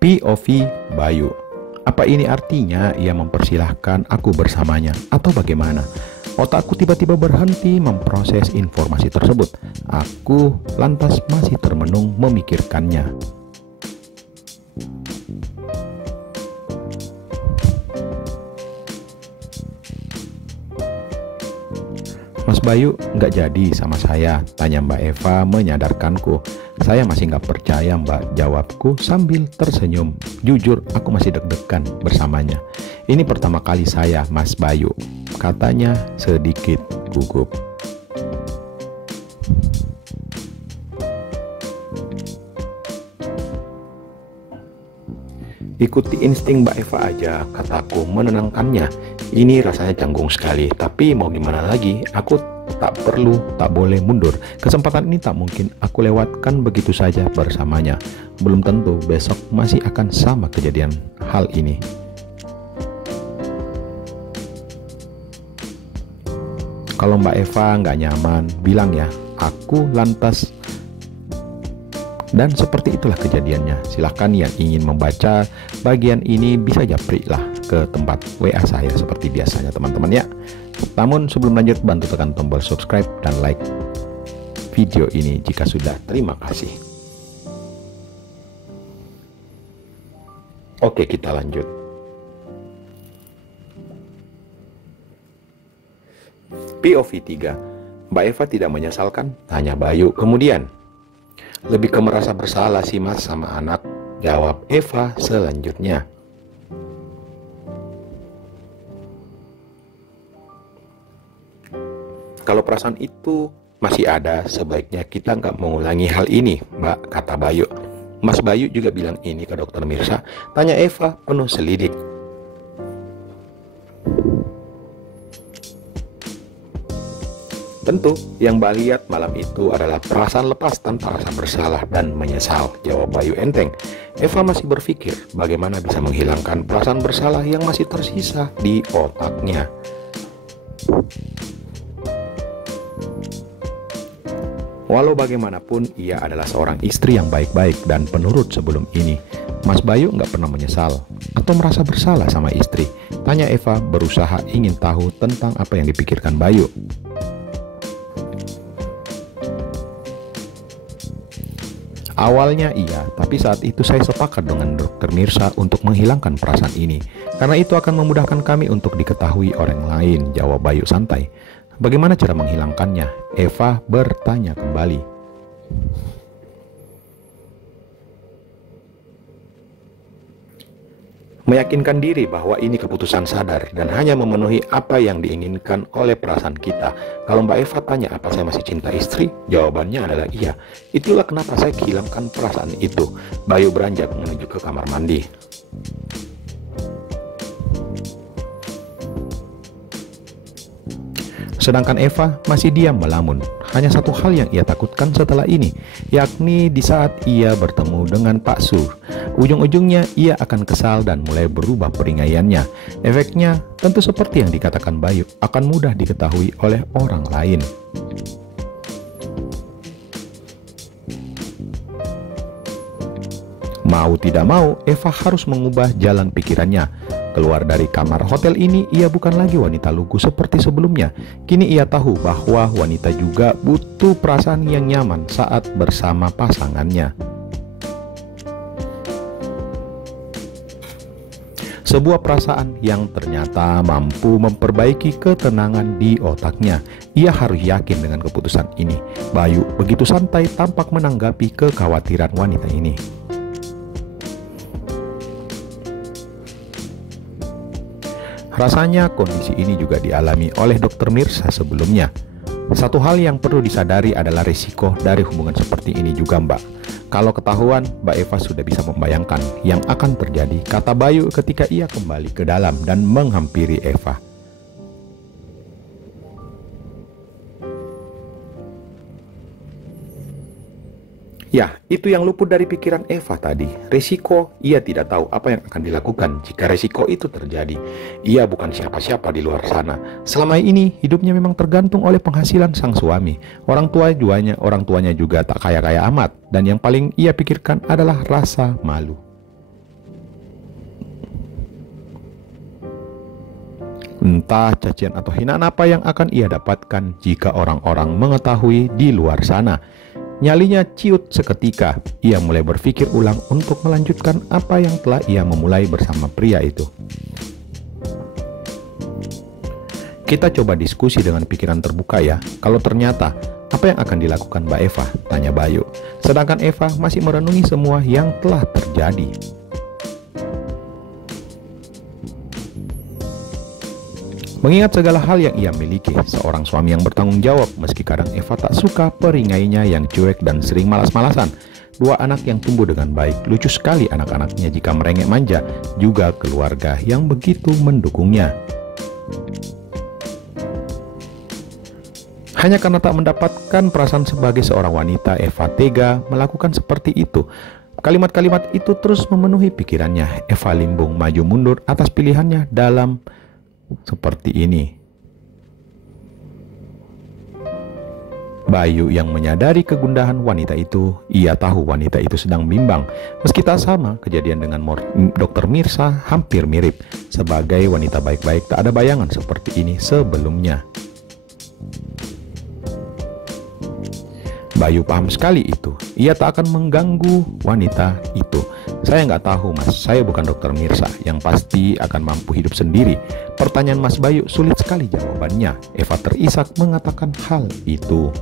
POV Bayu. Apa ini artinya ia mempersilahkan aku bersamanya atau bagaimana? Otakku tiba-tiba berhenti memproses informasi tersebut. Aku lantas masih termenung memikirkannya. Mas Bayu nggak jadi sama saya, tanya Mbak Eva menyadarkanku. Saya masih nggak percaya Mbak, jawabku sambil tersenyum. Jujur, aku masih deg-degan bersamanya. Ini pertama kali saya, Mas Bayu, katanya sedikit gugup. Ikuti insting Mbak Eva aja, kataku menenangkannya. Ini rasanya canggung sekali, tapi mau gimana lagi, aku tak boleh mundur. Kesempatan ini tak mungkin aku lewatkan begitu saja bersamanya. Belum tentu besok masih akan sama kejadian hal ini. Kalau Mbak Eva nggak nyaman, bilang ya, aku lantas. Dan seperti itulah kejadiannya. Silahkan yang ingin membaca bagian ini bisa japri lah ke tempat WA saya seperti biasanya teman-teman ya. Namun sebelum lanjut, bantu tekan tombol subscribe dan like video ini jika sudah. Terima kasih. Oke, kita lanjut. POV 3. Mbak Eva tidak menyesalkan? Tanya Bayu kemudian. Lebih ke merasa bersalah sih Mas sama anak, jawab Eva selanjutnya. Kalau perasaan itu masih ada, sebaiknya kita nggak mengulangi hal ini, Mbak, kata Bayu. Mas Bayu juga bilang ini ke dokter Mirsa, tanya Eva penuh selidik. Tentu, yang Mbak lihat malam itu adalah perasaan lepas tanpa rasa bersalah dan menyesal, jawab Bayu enteng. Eva masih berpikir bagaimana bisa menghilangkan perasaan bersalah yang masih tersisa di otaknya. Walau bagaimanapun, ia adalah seorang istri yang baik-baik dan penurut sebelum ini. Mas Bayu nggak pernah menyesal atau merasa bersalah sama istri, tanya Eva berusaha ingin tahu tentang apa yang dipikirkan Bayu. Awalnya iya, tapi saat itu saya sepakat dengan dokter Mirsa untuk menghilangkan perasaan ini. Karena itu akan memudahkan kami untuk diketahui orang lain, jawab Bayu santai. Bagaimana cara menghilangkannya? Eva bertanya kembali. Meyakinkan diri bahwa ini keputusan sadar dan hanya memenuhi apa yang diinginkan oleh perasaan kita. Kalau Mbak Eva tanya apa saya masih cinta istri, jawabannya adalah iya. Itulah kenapa saya hilangkan perasaan itu. Bayu beranjak menuju ke kamar mandi. Sedangkan Eva masih diam melamun. Hanya satu hal yang ia takutkan setelah ini, yakni di saat ia bertemu dengan Pak Sur. Ujung-ujungnya ia akan kesal dan mulai berubah peringaiannya. Efeknya tentu seperti yang dikatakan Bayu, akan mudah diketahui oleh orang lain. Mau tidak mau, Eva harus mengubah jalan pikirannya. Keluar dari kamar hotel ini, ia bukan lagi wanita lugu seperti sebelumnya. Kini ia tahu bahwa wanita juga butuh perasaan yang nyaman saat bersama pasangannya. Sebuah perasaan yang ternyata mampu memperbaiki ketenangan di otaknya. Ia harus yakin dengan keputusan ini. Bayu begitu santai tampak menanggapi kekhawatiran wanita ini. Rasanya kondisi ini juga dialami oleh dokter Mirsa sebelumnya. Satu hal yang perlu disadari adalah risiko dari hubungan seperti ini juga Mbak. Kalau ketahuan, Mbak Eva sudah bisa membayangkan yang akan terjadi, kata Bayu ketika ia kembali ke dalam dan menghampiri Eva. Ya, itu yang luput dari pikiran Eva tadi. Resiko, ia tidak tahu apa yang akan dilakukan jika resiko itu terjadi. Ia bukan siapa-siapa di luar sana. Selama ini, hidupnya memang tergantung oleh penghasilan sang suami. Orang tuanya juga tak kaya-kaya amat. Dan yang paling ia pikirkan adalah rasa malu. Entah cacian atau hinaan apa yang akan ia dapatkan jika orang-orang mengetahui di luar sana. Nyalinya ciut seketika. Ia mulai berpikir ulang untuk melanjutkan apa yang telah ia memulai bersama pria itu. Kita coba diskusi dengan pikiran terbuka ya. Kalau ternyata, apa yang akan dilakukan Mbak Eva? Tanya Bayu. Sedangkan Eva masih merenungi semua yang telah terjadi. Mengingat segala hal yang ia miliki, seorang suami yang bertanggung jawab, meski kadang Eva tak suka peringainya yang cuek dan sering malas-malasan. Dua anak yang tumbuh dengan baik, lucu sekali anak-anaknya jika merengek manja, juga keluarga yang begitu mendukungnya. Hanya karena tak mendapatkan perasaan sebagai seorang wanita, Eva tega melakukan seperti itu. Kalimat-kalimat itu terus memenuhi pikirannya. Eva limbung maju mundur atas pilihannya dalam seperti ini. Bayu yang menyadari kegundahan wanita itu, ia tahu wanita itu sedang bimbang. Meski tak sama, kejadian dengan Dr. Mirsa hampir mirip. Sebagai wanita baik-baik, tak ada bayangan seperti ini sebelumnya. Bayu paham sekali itu. Ia tak akan mengganggu wanita itu. Saya nggak tahu mas, saya bukan dokter Mirsa yang pasti akan mampu hidup sendiri. Pertanyaan Mas Bayu sulit sekali jawabannya. Eva terisak mengatakan hal itu.